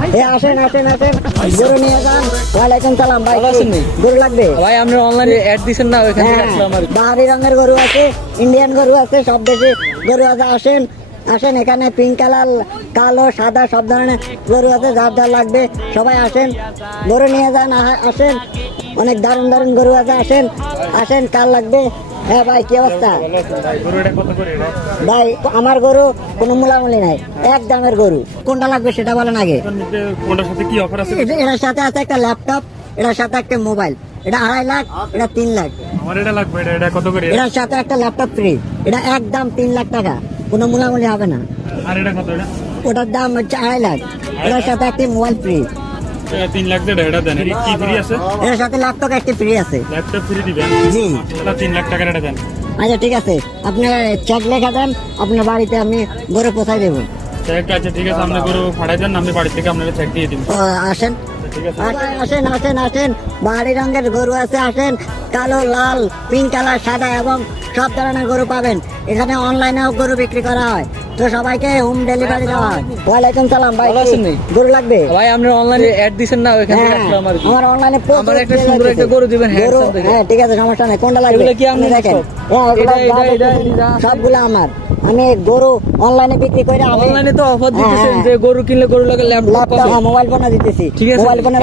আসেন আসেন আসেন, গরু নিয়ে যান। ওয়ালাইকুম সালাম ভাই, গরু লাগবে ভাই? আপনি অনলাইনে অ্যাড দিচ্ছেন না, ওইখান থেকে আসলাম আর কি। বাহারি রঙের গরু আছে, ইন্ডিয়ান গরু আছে, সব দেশে গরু আছে। আসেন আসেন, এখানে পিঙ্ক কালার, কালো, সাদা সব ধরনের গরু আছে, যার যার লাগবে সবাই আসেন, গরু নিয়ে যান। আসেন, অনেক দারুণ দারুণ গরু আছে। আসেন আসেন, কার লাগবে? হ্যাঁ ভাই, কি অবস্থা ভাই? আমার গরু কোনো মূলামূলি নাই, এক দামের গরু। কোনটা লাগবে সেটা বলেন আগে। এটার সাথে আছে একটা ল্যাপটপ, এটার সাথে একটা মোবাইল। এটা 2.5 লাখ, এটা 3 লাখ। এটার সাথে একটা ল্যাপটপ ফ্রি, এটা একদম 3 লাখ টাকা, কোনো মূলামূলি হবে না। ওটার দাম হচ্ছে 2.5 লাখ, এটার সাথে একটা মোবাইল ফ্রি। 3 লাখ এটা দেন, কি ফ্রি আছে? এর সাথে ল্যাপটপ একটা ফ্রি আছে। ল্যাপটপ ফ্রি দিবেন? জি। 3 লাখ টাকার এটা দেন। আচ্ছা ঠিক আছে, আপনি চেক লেখা দেন, আপনার বাড়িতে আমি গরু পৌঁছাই দেবো। চেক আছে, ঠিক আছে, আপনি গরু ফাড়াই দেন, আমি বাড়ি থেকে আপনাকে চেক দিয়ে দিব। আসেন আসেন আসেন আসেন, বাহারি রঙের গরু আছে। আসেন, কালো, লাল, পিঙ্ক কালার, সাদা এবং সব ধরনের গরু পাবেন। এখানে অনলাইনেও গরু বিক্রি করা হয়, তো সবাইকে হোম ডেলিভারি দেওয়া হয়। ওয়ালাইকুম সালাম ভাই, গরু লাগবে? ভাই আপনি অনলাইনে অ্যাড দিচ্ছেন না, ওইখান থেকে আসলাম আর কি। আমার অনলাইনে আমার একটা সুন্দর একটা গরু দিবেন। হ্যাঁ ঠিক আছে, সমস্যা নেই। কোনটা লাগবে? কি আপনি দেখেন, সবগুলো আমার। আমি গরু অনলাইনে বিক্রি করে, অনলাইনে তো অফার দিতেছেন যে গরু কিনলে গরু লাগে ল্যাপটপ, মোবাইল ফোন দিতেছি। ঠিক আছে, মোবাইল ফোনে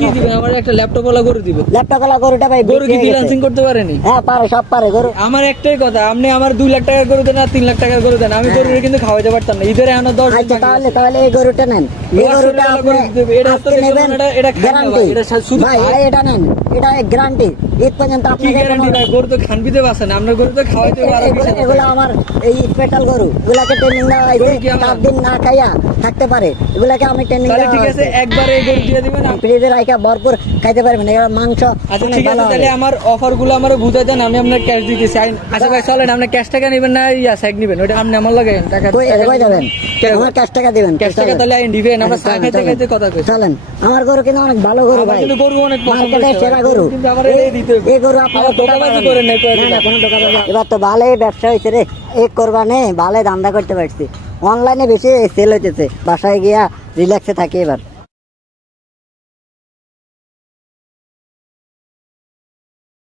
কি দিবেন? আমার একটা ল্যাপটপ ওয়ালা গরু দিবেন। ল্যাপটপ ওয়ালা গরুটা ভাই, গরু কি ফ্রিল্যান্সিং করতে পারেনি? হ্যাঁ পারে, সব পারে গরু। আমার একটাই কথা, আপনি আমার 2 লাখ টাকার গরু দেন আর 3 লাখ টাকার গরু দেন, আমি গরু কিন্তু খাওয়াইতে পারতাম না। ঈদের এখন 10 দিন। তাহলে এই গরুটা নেন, এই গরুটা আপনি আজকে নেবেন, এটা গ্যারান্টি। ভাই এটা নেন, এটা গ্যারান্টি। ঈদ পর্যন্ত আপনাকে গ্যারান্টি নাই। গরু তো খানবিতে বাসেন, আমরা গরু তো খাওয়াইতে পারবো। এগুলো আমার এই স্পেশাল গরু, এগুলাকে ট্রেনিং দেওয়া হয়েছে, 7 দিন না খাইয়া থাকতে পারে, এগুলাকে আমি ট্রেনিং দেওয়া। ঠিক আছে, একবার এই গরু দিয়ে দিবেন, ফ্রিজে রাখা ভরপুর খাইতে পারবেন। এগুলো মাংস। আচ্ছা ঠিক আছে, তাহলে আমার অফার গুলো আমার বুঝাই দেন, আমি আপনার ক্যাশ দিতেছি। আচ্ছা ভাই চলেন, আপনি ক্যাশ টাকা নেবেন না চেক নেবেন? ওটা আপনি আমার লাগে টাকা কই যাবেন? আমার ক্যাশ টাকা দিবেন। ক্যাশ টাকা তাহলে আইন দিবেন, আমরা চা খাইতে খাইতে কথা কই। চলেন, আমার গরু কিন্তু অনেক ভালো গরু ভাই, কিন্তু গরু অনেক মার্কেটের সেরা গরু। কিন্তু আমার এই দিতে এই গরু আপনারা দোকানবাজি করেন না, কোনো দোকানবাজি। এবার তো ভালোই ব্যবসা হয়েছে রে, এক কোরবানি ভালোই ধান্দা করতে পারছি। অনলাইনে বেশি সেল হইতেছে, বাসায় গিয়া রিল্যাক্সে থাকি এবার।